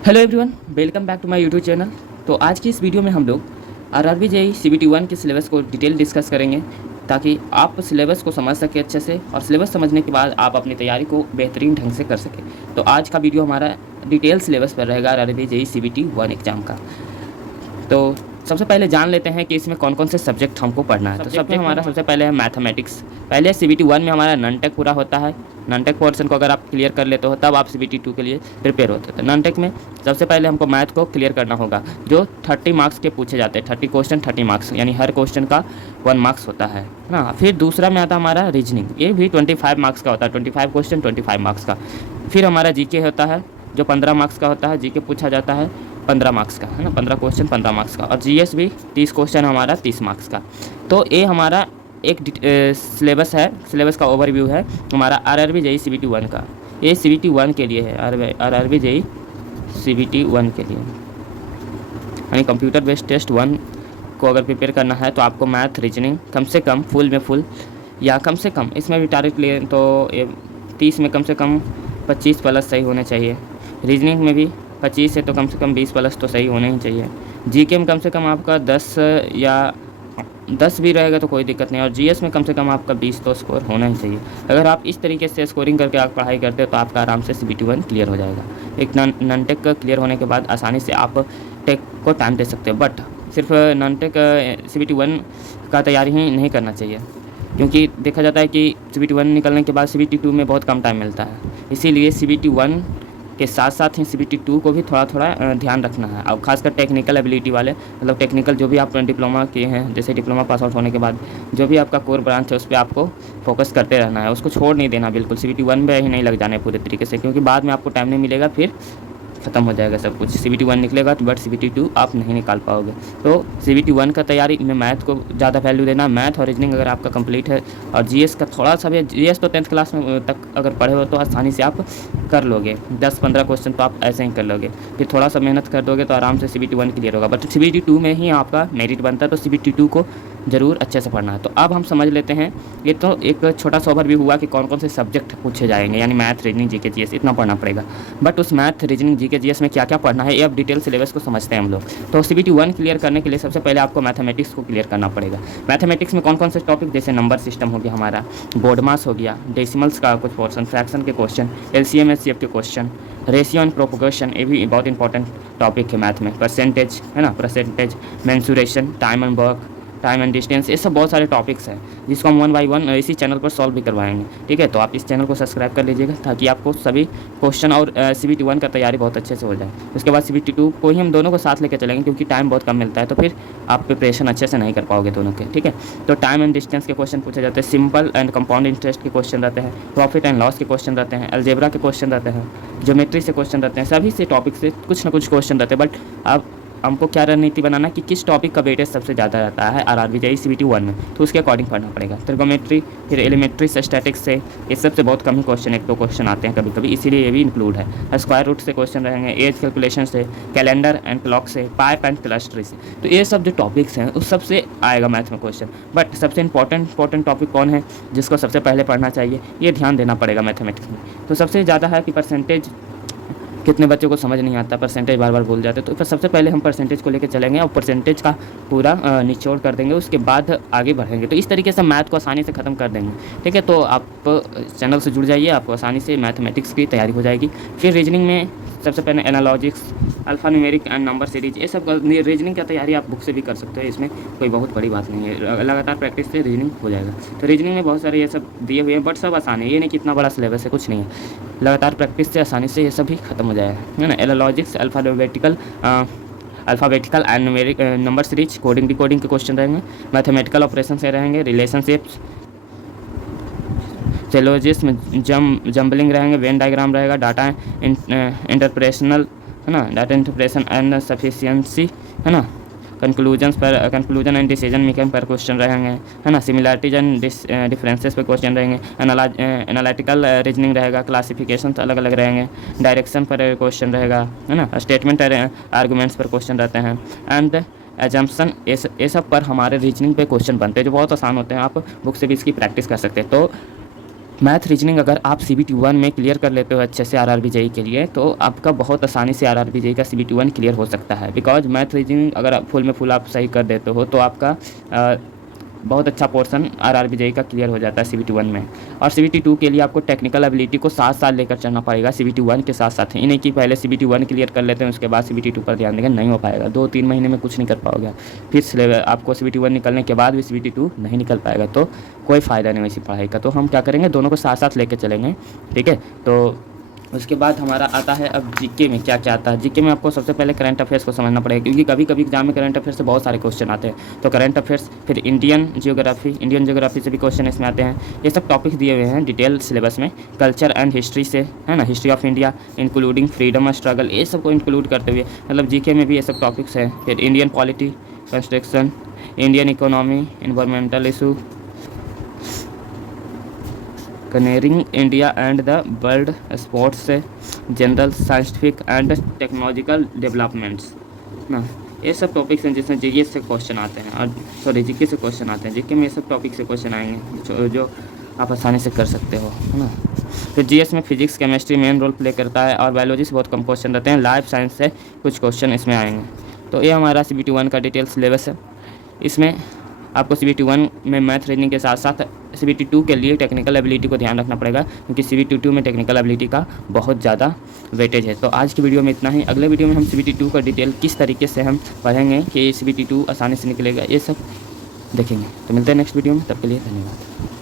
Hello everyone, welcome back to my YouTube channel. तो आज की इस वीडियो में हम लोग आरआरबी जेईई सीबीटी 1 के सिलेबस को डिटेल डिस्कस करेंगे ताकि आप सिलेबस को समझ सकें अच्छे से, और सिलेबस समझने के बाद आप अपनी तैयारी को बेहतरीन ढंग से कर सकें। तो आज का वीडियो हमारा डिटेल सिलेबस पर रहेगा आरआरबी जेईई सीबीटी 1 एग्ज़ाम का। तो सबसे पहले जान लेते हैं कि इसमें कौन कौन से सब्जेक्ट हमको पढ़ना है। तो सब्जेक्ट हमारा सबसे पहले है मैथमेटिक्स। पहले सीबीटी 1 में हमारा नॉन टेक पूरा होता है। नॉन टेक पोर्शन को अगर आप क्लियर कर लेते हो तब आप सीबीटी 2 के लिए प्रिपेयर होते हैं। नॉन टेक में सबसे पहले हमको मैथ को क्लियर करना होगा, जो 30 मार्क्स के पूछे जाते हैं। 30 क्वेश्चन 30 मार्क्स, यानी हर क्वेश्चन का 1 मार्क्स होता है ना। फिर दूसरा में आता है हमारा रीजनिंग, ये भी 25 मार्क्स का होता है। 25 क्वेश्चन 25 मार्क्स का। फिर हमारा जीके होता है जो 15 मार्क्स का होता है। जीके पूछा जाता है 15 मार्क्स का, है ना। 15 क्वेश्चन 15 मार्क्स का। और जीएस भी 30 क्वेश्चन हमारा 30 मार्क्स का। तो ये हमारा एक सिलेबस है, सिलेबस का ओवरव्यू है हमारा आरआरबी जेईई सीबीटी 1 का। ये सीबीटी 1 के लिए है, आरआरबी जेईई सीबीटी 1 के लिए, यानी कंप्यूटर बेस्ड टेस्ट 1 को अगर प्रिपेयर करना है तो आपको मैथ रीजनिंग कम से कम फुल में फुल, या कम से कम इसमें भी टारगेट लिए तो 30 में कम से कम 25 प्लस सही होने चाहिए। रीजनिंग में भी 25 है तो कम से कम 20 प्लस तो सही होने ही चाहिए। जीके में कम से कम आपका 10 या 10 भी रहेगा तो कोई दिक्कत नहीं। और जीएस में कम से कम आपका 20 तो स्कोर होना ही चाहिए। अगर आप इस तरीके से स्कोरिंग करके आप पढ़ाई करते हो तो आपका आराम से सीबीटी 1 क्लियर हो जाएगा। एक नॉन टेक का क्लियर होने के बाद आसानी से आप टेक को टाइम दे सकते हो। बट सिर्फ नॉन टेक सीबीटी 1 का तैयारी ही नहीं करना चाहिए, क्योंकि देखा जाता है कि सीबीटी 1 निकलने के बाद सीबीटी 2 में बहुत कम टाइम मिलता है। इसीलिए सीबीटी 1 के साथ साथ ही सीबीटी 2 को भी थोड़ा थोड़ा ध्यान रखना है। और खासकर टेक्निकल एबिलिटी वाले, मतलब टेक्निकल जो भी आप डिप्लोमा किए हैं, जैसे डिप्लोमा पास आउट होने के बाद जो भी आपका कोर ब्रांच है उस पर आपको फोकस करते रहना है, उसको छोड़ नहीं देना बिल्कुल। सीबीटी 1 में ही नहीं लग जाना है पूरे तरीके से, क्योंकि बाद में आपको टाइम नहीं मिलेगा, फिर ख़त्म हो जाएगा सब कुछ। सीबीटी 1 निकलेगा तो बट सीबीटी 2 आप नहीं निकाल पाओगे। तो सीबीटी 1 का तैयारी में मैथ को ज़्यादा वैल्यू देना। मैथ और रीजनिंग अगर आपका कंप्लीट है, और जीएस का थोड़ा सा भी, जीएस तो 10th क्लास में तक अगर पढ़े हो तो आसानी से आप कर लोगे। 10-15 क्वेश्चन तो आप ऐसे ही कर लोगे। फिर थोड़ा सा मेहनत कर दोगे तो आराम से सीबीटी 1 क्लियर होगा। बट सीबीटी 2 में ही आपका मेरिट बनता है, तो सीबीटी 2 को ज़रूर अच्छे से पढ़ना है। तो अब हम समझ लेते हैं, ये तो एक छोटा सा ओवरव्यू हुआ कि कौन कौन से सब्जेक्ट पूछे जाएंगे, यानी मैथ रीजनिंग जीके जीएस इतना पढ़ना पड़ेगा। बट उस मैथ रीजनिंग जीके जीएस में क्या क्या पढ़ना है, ये अब डिटेल सिलेबस को समझते हैं हम लोग। तो सीबीटी 1 क्लियर करने के लिए सबसे पहले आपको मैथमेटिक्स को क्लियर करना पड़ेगा। मैथमेटिक्स में कौन कौन से टॉपिक, जैसे नंबर सिस्टम हो गया हमारा, बोर्ड मास हो गया, डेसिमल्स का कुछ पोर्शन, फ्रैक्शन के क्वेश्चन, एलसीएम एचसीएफ के क्वेश्चन, रेशियो एंड प्रोपोगेशन, ये भी बहुत इंपॉर्टेंट टॉपिक है मैथ में। परसेंटेज, है ना, percentage, mensuration, time and work, time and distance, ये सब बहुत सारे टॉपिक्स हैं जिसको हम 1 बाय 1 इसी चैनल पर सॉल्व भी करवाएंगे। ठीक है, तो आप इस चैनल को सब्सक्राइब कर लीजिएगा ताकि आपको सभी क्वेश्चन और सीबीटी 1 का तैयारी बहुत अच्छे से हो जाए। उसके बाद सीबीटी 2 को ही हम दोनों को साथ लेकर चलेंगे, क्योंकि टाइम बहुत कम मिलता है, तो फिर आप प्रिपरेशन अच्छे से नहीं कर पाओगे दोनों के। ठीक है, तो टाइम एंड डिस्टेंस के क्वेश्चन पूछे जाते हैं, सिंपल एंड कंपाउंड इंटरेस्ट के क्वेश्चन रहते हैं, प्रॉफिट एंड लॉस के क्वेश्चन रहते हैं, अलजेब्रा के क्वेश्चन रहते हैं, ज्योमेट्री से क्वेश्चन रहते हैं। सभी से टॉपिक से कुछ ना कुछ क्वेश्चन रहते हैं। बट अब हमको क्या रणनीति बनाना कि किस टॉपिक का वेटेज सबसे ज़्यादा रहता है आरआरबी जेईई सीबीटी 1 में, तो उसके अकॉर्डिंग पढ़ना पड़ेगा। ट्रिगोमेट्री, फिर एलिमेंट्री से, स्टैटिक्स से, इस सब से बहुत कम ही क्वेश्चन, 1-2 क्वेश्चन आते हैं कभी कभी, इसीलिए ये भी इंक्लूड है। स्क्वायर रूट से क्वेश्चन रहेंगे, एज कैलकुलेशन से, कैलेंडर एंड क्लॉक से, पाइप एंड क्लस्टरी से। तो ये सब जो टॉपिक्स हैं उस सब से आएगा मैथ में क्वेश्चन। बट सबसे इंपॉर्टेंट टॉपिक कौन है जिसको सबसे पहले पढ़ना चाहिए, ये ध्यान देना पड़ेगा मैथमेटिक्स में। तो सबसे ज़्यादा है कि परसेंटेज, कितने बच्चों को समझ नहीं आता, परसेंटेज बार बार भूल जाते, तो फिर सबसे पहले हम परसेंटेज को लेकर चलेंगे और परसेंटेज का पूरा निचोड़ कर देंगे, उसके बाद आगे बढ़ेंगे। तो इस तरीके से मैथ को आसानी से ख़त्म कर देंगे। ठीक है, तो आप चैनल से जुड़ जाइए, आपको आसानी से मैथमेटिक्स की तैयारी हो जाएगी। फिर रीजनिंग में सबसे पहले analogies, alpha numeric and number series, ये सब रीजनिंग की तैयारी आप बुक से भी कर सकते हो, इसमें कोई बहुत बड़ी बात नहीं है। लगातार प्रैक्टिस से रीजनिंग हो जाएगा। तो रीजनिंग में बहुत सारे ये सब दिए हुए हैं, बट सब आसान है, ये नहीं कि इतना बड़ा सिलेबस है, कुछ नहीं है। लगातार प्रैक्टिस से आसानी से ये सब भी खत्म हो जाएगा, है ना। Analogies, alphabetical and numeric number series, coding decoding के क्वेश्चन रहेंगे, मैथमेटिकल ऑपरेशन से रहेंगे, रिलेशनशिप्स, सेलोजिस्म, जम्बलिंग रहेंगे, वेन डायग्राम रहेगा, डाटा इंटरप्रेशनल, है ना, डाटा इंटरप्रेशन एंड सफिशिएंसी, है ना, कंक्लूजन एंड डिसीजन मेकिंग पर क्वेश्चन रहेंगे, है ना, सिमिलरिटीज एंड डिफरेंसेस पर क्वेश्चन रहेंगे, एनालिटिकल रीजनिंग रहेगा, क्लासिफिकेशन अलग अलग रहेंगे, डायरेक्शन पर क्वेश्चन रहेगा, है ना, स्टेटमेंट आर्गूमेंट्स पर क्वेश्चन रहते हैं, एंड एजम्पशन, ये सब पर हमारे रीजनिंग पे क्वेश्चन बनते हैं जो बहुत आसान होते हैं। आप बुक से भी इसकी प्रैक्टिस कर सकते हैं। तो मैथ रीजनिंग अगर आप CBT 1 में क्लियर कर लेते हो अच्छे से RRB JEE के लिए, तो आपका बहुत आसानी से RRB JEE का CBT 1 क्लियर हो सकता है। बिकॉज मैथ रीजनिंग अगर आप फुल में फुल आप सही कर देते हो तो आपका बहुत अच्छा पोर्शन RRB JEE का क्लियर हो जाता है CBT 1 में। और CBT 2 के लिए आपको टेक्निकल एबिलिटी को साथ साथ लेकर चलना पड़ेगा CBT 1 के साथ साथ ही, नहीं कि पहले CBT 1 क्लियर कर लेते हैं उसके बाद CBT 2 पर ध्यान देंगे, नहीं हो पाएगा। 2-3 महीने में कुछ नहीं कर पाओगे। फिर सिलेबस आपको CBT 1 निकलने के बाद भी CBT 2 नहीं निकल पाएगा, तो कोई फ़ायदा नहीं वैसी पढ़ाई का। तो हम क्या करेंगे, दोनों को साथ साथ लेके चलेंगे, ठीक है। तो उसके बाद हमारा आता है अब जीके में क्या क्या आता है। जीके में आपको सबसे पहले करंट अफेयर्स को समझना पड़ेगा, क्योंकि कभी कभी एग्जाम में करंट अफेयर्स से बहुत सारे क्वेश्चन आते हैं। तो करंट अफेयर्स, फिर इंडियन जियोग्राफी से भी क्वेश्चन इसमें आते हैं। ये सब टॉपिक्स दिए हुए हैं डिटेल सिलेबस में। कल्चर एंड हिस्ट्री से, है ना, history of India including freedom struggle, ये सब को इंक्लूड करते हुए मतलब जीके में भी ये सब टॉपिक्स हैं। फिर Indian polity, construction, Indian economy, environmental issue, concerning India and the world sports से, general scientific and technological developments ना, ये सब टॉपिक्स हैं जिसमें जीके से क्वेश्चन आते हैं। और सॉरी, जीके से क्वेश्चन आते हैं। जीके में ये सब टॉपिक से क्वेश्चन आएंगे जो आप आसानी से कर सकते हो, है ना। फिर जीएस में physics chemistry main role play करता है, और बायोलॉजी से बहुत कम क्वेश्चन रहते हैं। लाइफ साइंस से कुछ क्वेश्चन इसमें आएंगे। तो ये हमारा CBT 1 का डिटेल सिलेबस है। इसमें आपको CBT 1 में मैथ रीजनिंग के साथ साथ CBT 2 के लिए टेक्निकल एबिलिटी को ध्यान रखना पड़ेगा, क्योंकि CBT 2 में टेक्निकल एबिलिटी का बहुत ज़्यादा वेटेज है। तो आज की वीडियो में इतना ही। अगले वीडियो में हम CBT 2 का डिटेल किस तरीके से हम पढ़ेंगे कि CBT 2 आसानी से निकलेगा, ये सब देखेंगे। तो मिलते हैं नेक्स्ट वीडियो में, तब के लिए धन्यवाद।